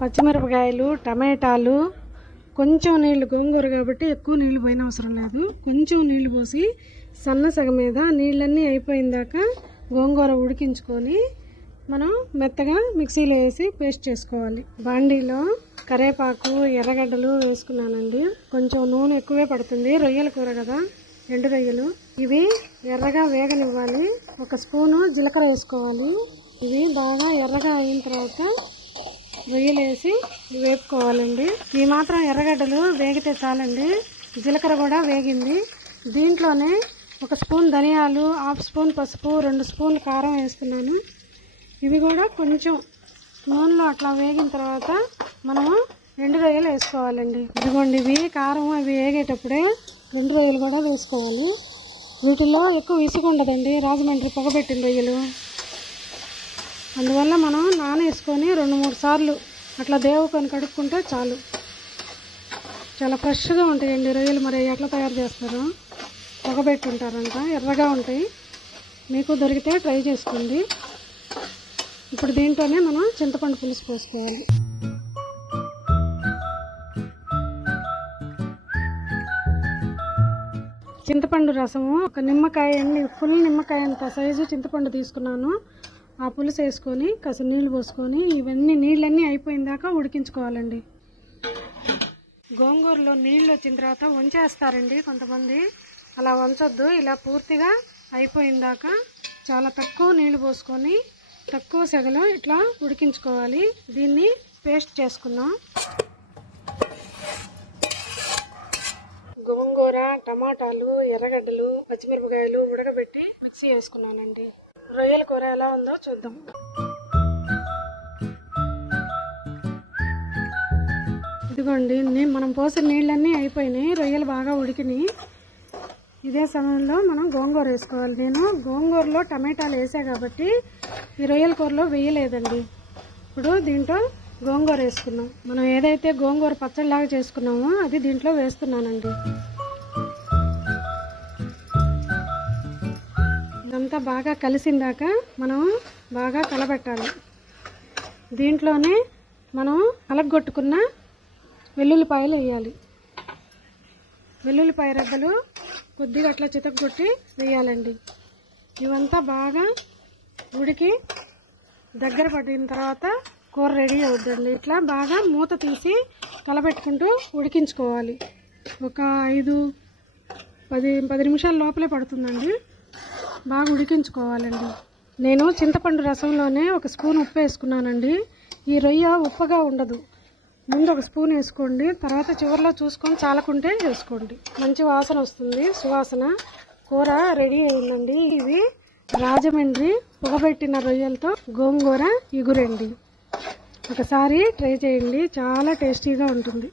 పచ్చిమిరపకాయలు, టమాటాలు, కొంచెం నీళ్లు, గోంగూర కాబట్టి ఎక్కువ నీళ్లు పోయిన అవసరం లేదు. కొంచెం నీళ్లు పోసి సన్నసగ మీద నీళ్ళన్నీ అయిపోయిన దాకా గోంగూర ఉడికించుకొని మనం మెత్తగా మిక్సీలో వేసి పేస్ట్ చేసుకోవాలి. బాండీలో కరేపాకు, ఎర్రగడ్డలు వేసుకున్నానండి. కొంచెం నూనె ఎక్కువే పడుతుంది, రొయ్యల కూర కదా, ఎండు రొయ్యలు. ఇవి ఎర్రగా వేగనివ్వాలి. 1 స్పూను జీలకర్ర వేసుకోవాలి. ఇవి బాగా ఎర్రగా అయిన తర్వాత రొయ్యలు వేసి వేపుకోవాలండి. ఈ మాత్రం ఎర్రగడ్డలు వేగితే చాలండి. జీలకర్ర కూడా వేగింది. దీంట్లోనే 1 స్పూన్ ధనియాలు, 1/2 స్పూన్ పసుపు, 2 స్పూన్లు కారం వేస్తున్నాను. ఇవి కూడా కొంచెం నూనెలో అట్లా వేగిన తర్వాత మనము ఎండు రొయ్యలు వేసుకోవాలండి. ఇదిగోండి, ఇవి కారం అవి వేగేటప్పుడే ఎండు రొయ్యలు కూడా వేసుకోవాలి. వీటిల్లో ఎక్కువ ఇసుక ఉండదండి, రాజమండ్రి పొగబెట్టిన రొయ్యలు. అందువల్ల మనం నానేసుకొని 2-3 సార్లు అట్లా దేవుకొని కడుక్కుంటే చాలు. చాలా ఫ్రెష్గా ఉంటాయండి రొయ్యలు. మరి ఎట్లా తయారు చేస్తారు? పొగబెట్టుంటారంట, ఎర్రగా ఉంటాయి. మీకు దొరికితే ట్రై చేసుకోండి. ఇప్పుడు దీంట్లోనే మనం చింతపండు పులుసు పోసుకోవాలి. చింతపండు రసము 1 నిమ్మకాయ, ఫుల్ నిమ్మకాయ అంత సైజు చింతపండు తీసుకున్నాను. ఆ పులుసు వేసుకొని కాస్త నీళ్లు పోసుకొని ఇవన్నీ నీళ్ళన్నీ అయిపోయిన దాకా ఉడికించుకోవాలండి. గోంగూరలో నీళ్ళు వచ్చిన తర్వాత వంచేస్తారండి కొంతమంది. అలా వంచొద్దు. ఇలా పూర్తిగా అయిపోయిన దాకా చాలా తక్కువ నీళ్లు పోసుకొని తక్కువ సెగలో ఇట్లా ఉడికించుకోవాలి. దీన్ని పేస్ట్ చేసుకుందాం. గోంగూర, టమాటాలు, ఎర్రగడ్డలు, పచ్చిమిరపకాయలు ఉడకబెట్టి మిక్సీ వేసుకున్నానండి. రొయ్యల కూర ఎలా ఉందో చూద్దాం. ఇదిగోండి, మనం పోసిన నీళ్ళన్నీ అయిపోయినాయి, రొయ్యలు బాగా ఉడికినాయి. ఇదే సమయంలో మనం గోంగూర వేసుకోవాలి. నేను గోంగూరలో టమాటాలు వేసా కాబట్టి ఈ రొయ్యల కూరలో వేయలేదండి. ఇప్పుడు దీంట్లో గోంగూర వేసుకున్నాం. మనం ఏదైతే గోంగూర పచ్చడిలాగా చేసుకున్నామో అది దీంట్లో వేస్తున్నానండి. ఇదంతా బాగా కలిసిందాక మనం బాగా కలబెట్టాలి. దీంట్లోనే మనం కలగొట్టుకున్న వెల్లుల్లిపాయలు వేయాలి. వెల్లుల్లిపాయ రెబ్బలు కొద్దిగా అట్లా చితకొట్టి వేయాలండి. ఇవంతా బాగా ఉడికి దగ్గర పడిన తర్వాత కూర రెడీ అవుతుందండి. ఇట్లా బాగా మూత తీసి కలబెట్టుకుంటూ ఉడికించుకోవాలి. ఒక 5-10 నిమిషాల లోపలే పడుతుందండి. బాగా ఉడికించుకోవాలండి. నేను చింతపండు రసంలోనే 1 స్పూన్ ఉప్పు వేసుకున్నానండి. ఈ రొయ్య ఉప్పగా ఉండదు. ముందు 1 స్పూన్ వేసుకోండి, తర్వాత చివరిలో చూసుకొని చాలకుంటే వేసుకోండి. మంచి వాసన వస్తుంది, సువాసన. కూర రెడీ అయిందండి. ఇవి రాజమండ్రి పొగబెట్టిన రొయ్యలతో గోంగూర ఇగురండి. ఒకసారి ట్రై చేయండి, చాలా టేస్టీగా ఉంటుంది.